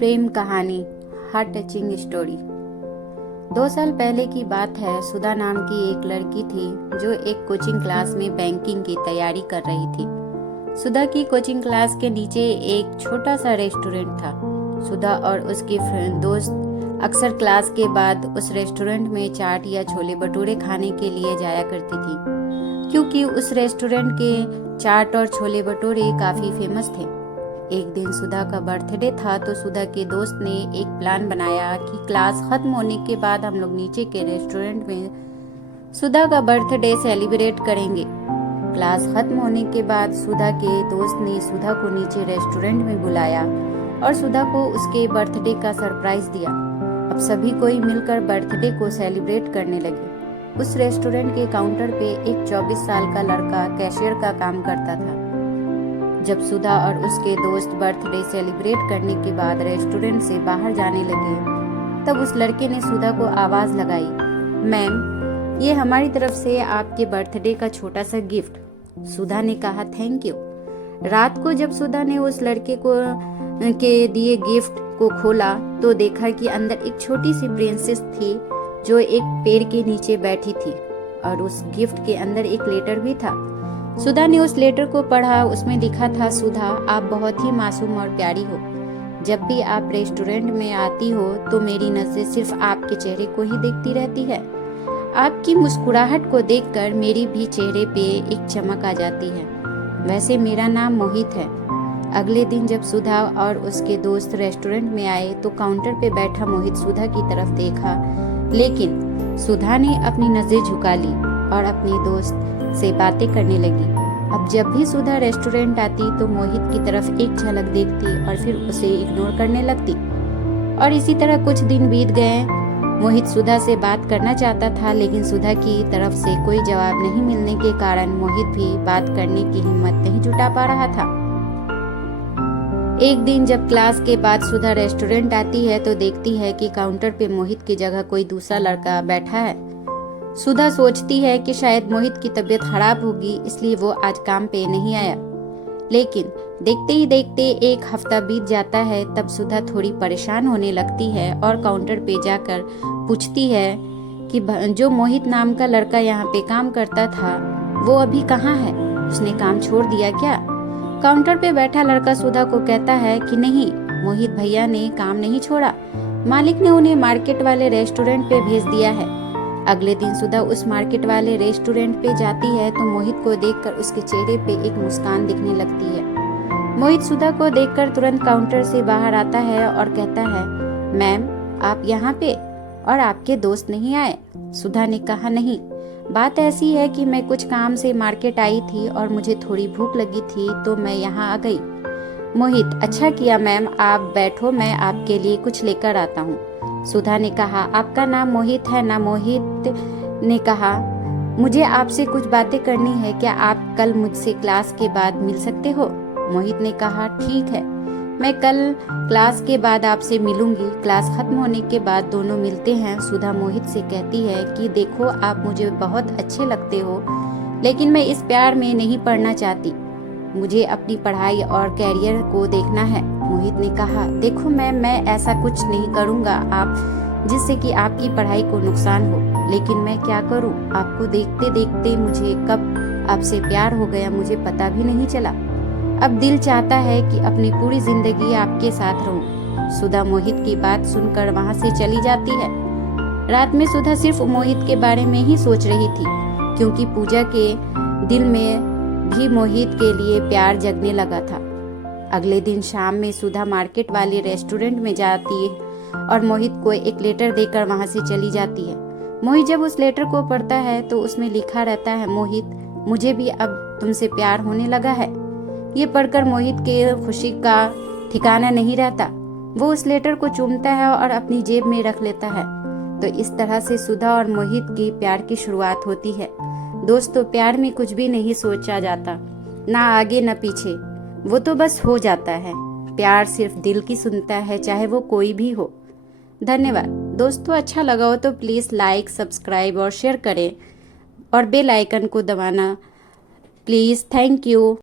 प्रेम कहानी, heart touching story. 2 साल पहले की बात है। सुधा नाम की एक लड़की थी जो एक कोचिंग क्लास में बैंकिंग की तैयारी कर रही थी। सुधा की कोचिंग क्लास के नीचे एक छोटा सा रेस्टोरेंट था। सुधा और उसकी दोस्त अक्सर क्लास के बाद उस रेस्टोरेंट में चाट या छोले भटूरे खाने के लिए जाया करती थी, क्योंकि उस रेस्टोरेंट के चाट और छोले भटूरे काफी फेमस थे। एक दिन सुधा का बर्थडे था तो सुधा के दोस्त ने एक प्लान बनाया कि क्लास खत्म होने के बाद हम लोग नीचे के रेस्टोरेंट में सुधा का बर्थडे सेलिब्रेट करेंगे। क्लास खत्म होने के बाद सुधा के दोस्त ने सुधा को नीचे रेस्टोरेंट में बुलाया और सुधा को उसके बर्थडे का सरप्राइज दिया। अब सभी कोई मिलकर बर्थडे को सेलिब्रेट करने लगे। उस रेस्टोरेंट के काउंटर पे एक 24 साल का लड़का कैशियर का काम करता था। जब सुधा और उसके दोस्त बर्थडे सेलिब्रेट करने के बाद रेस्टोरेंट से बाहर जाने लगे, तब उस लड़के ने सुधा को आवाज लगाई, मैम, ये हमारी तरफ से आपके बर्थडे का छोटा सा गिफ्ट। सुधा ने कहा, थैंक यू। रात को जब सुधा ने उस लड़के को के दिए गिफ्ट को खोला तो देखा कि अंदर एक छोटी सी प्रिंसेस थी जो एक पेड़ के नीचे बैठी थी और उस गिफ्ट के अंदर एक लेटर भी था। सुधा ने उस लेटर को पढ़ा। उसमें लिखा था, सुधा, आप बहुत ही मासूम और प्यारी हो। जब भी आप रेस्टोरेंट में आती हो तो मेरी नजरें सिर्फ आपके चेहरे को ही देखती रहती है। आपकी मुस्कुराहट को देखकर मेरी भी चेहरे पे एक चमक आ जाती है। वैसे मेरा नाम मोहित है। अगले दिन जब सुधा और उसके दोस्त रेस्टोरेंट में आए तो काउंटर पे बैठा मोहित सुधा की तरफ देखा, लेकिन सुधा ने अपनी नजरें झुका ली और अपनी दोस्त से बातें करने लगी। अब जब भी सुधा रेस्टोरेंट आती तो मोहित की तरफ एक झलक देखती और फिर उसे इग्नोर करने लगती। और इसी तरह कुछ दिन बीत गए। मोहित सुधा से बात करना चाहता था, लेकिन सुधा की तरफ से कोई जवाब नहीं मिलने के कारण मोहित भी बात करने की हिम्मत नहीं जुटा पा रहा था। एक दिन जब क्लास के बाद सुधा रेस्टोरेंट आती है तो देखती है कि काउंटर पे मोहित की जगह कोई दूसरा लड़का बैठा है। सुधा सोचती है कि शायद मोहित की तबीयत खराब होगी, इसलिए वो आज काम पे नहीं आया। लेकिन देखते ही देखते एक हफ्ता बीत जाता है। तब सुधा थोड़ी परेशान होने लगती है और काउंटर पे जाकर पूछती है कि जो मोहित नाम का लड़का यहाँ पे काम करता था वो अभी कहाँ है, उसने काम छोड़ दिया क्या? काउंटर पे बैठा लड़का सुधा को कहता है कि नहीं, मोहित भैया ने काम नहीं छोड़ा, मालिक ने उन्हें मार्केट वाले रेस्टोरेंट पे भेज दिया है। अगले दिन सुधा उस मार्केट वाले रेस्टोरेंट पे जाती है तो मोहित को देखकर उसके चेहरे पे एक मुस्कान दिखने लगती है। मोहित सुधा को देखकर तुरंत काउंटर से बाहर आता है और कहता है, मैम, आप यहाँ पे और आपके दोस्त नहीं आए? सुधा ने कहा, नहीं, बात ऐसी है कि मैं कुछ काम से मार्केट आई थी और मुझे थोड़ी भूख लगी थी तो मैं यहाँ आ गई। मोहित, अच्छा किया मैम, आप बैठो, मैं आपके लिए कुछ लेकर आता हूँ। सुधा ने कहा, आपका नाम मोहित है ना? मोहित ने कहा, मुझे आपसे कुछ बातें करनी है, क्या आप कल मुझसे क्लास के बाद मिल सकते हो? मोहित ने कहा, ठीक है, मैं कल क्लास के बाद आपसे मिलूंगी। क्लास खत्म होने के बाद दोनों मिलते हैं। सुधा मोहित से कहती है कि देखो, आप मुझे बहुत अच्छे लगते हो, लेकिन मैं इस प्यार में नहीं पड़ना चाहती, मुझे अपनी पढ़ाई और कैरियर को देखना है। मोहित ने कहा, देखो मैम, मैं ऐसा कुछ नहीं करूँगा आप जिससे कि आपकी पढ़ाई को नुकसान हो, लेकिन मैं क्या करूँ, आपको देखते देखते मुझे कब आपसे प्यार हो गया मुझे पता भी नहीं चला। अब दिल चाहता है कि अपनी पूरी जिंदगी आपके साथ रहूं। सुधा मोहित की बात सुनकर वहाँ से चली जाती है। रात में सुधा सिर्फ मोहित के बारे में ही सोच रही थी, क्योंकि पूजा के दिल में भी मोहित के लिए प्यार जगने लगा था। अगले दिन शाम में सुधा मार्केट वाले रेस्टोरेंट में जाती है और मोहित को एक लेटर देकर वहां से चली जाती है। मोहित जब उस लेटर को पढ़ता है तो उसमें लिखा रहता है, मोहित, मुझे भी अब तुमसे प्यार होने लगा है। ये पढ़कर मोहित के खुशी का ठिकाना नहीं रहता। वो उस लेटर को चूमता है और अपनी जेब में रख लेता है। तो इस तरह से सुधा और मोहित की प्यार की शुरुआत होती है। दोस्तों, प्यार में कुछ भी नहीं सोचा जाता, ना आगे ना पीछे, वो तो बस हो जाता है। प्यार सिर्फ दिल की सुनता है, चाहे वो कोई भी हो। धन्यवाद दोस्तों। अच्छा लगा हो तो प्लीज़ लाइक, सब्सक्राइब और शेयर करें और बेल आइकन को दबाना प्लीज़। Thank you.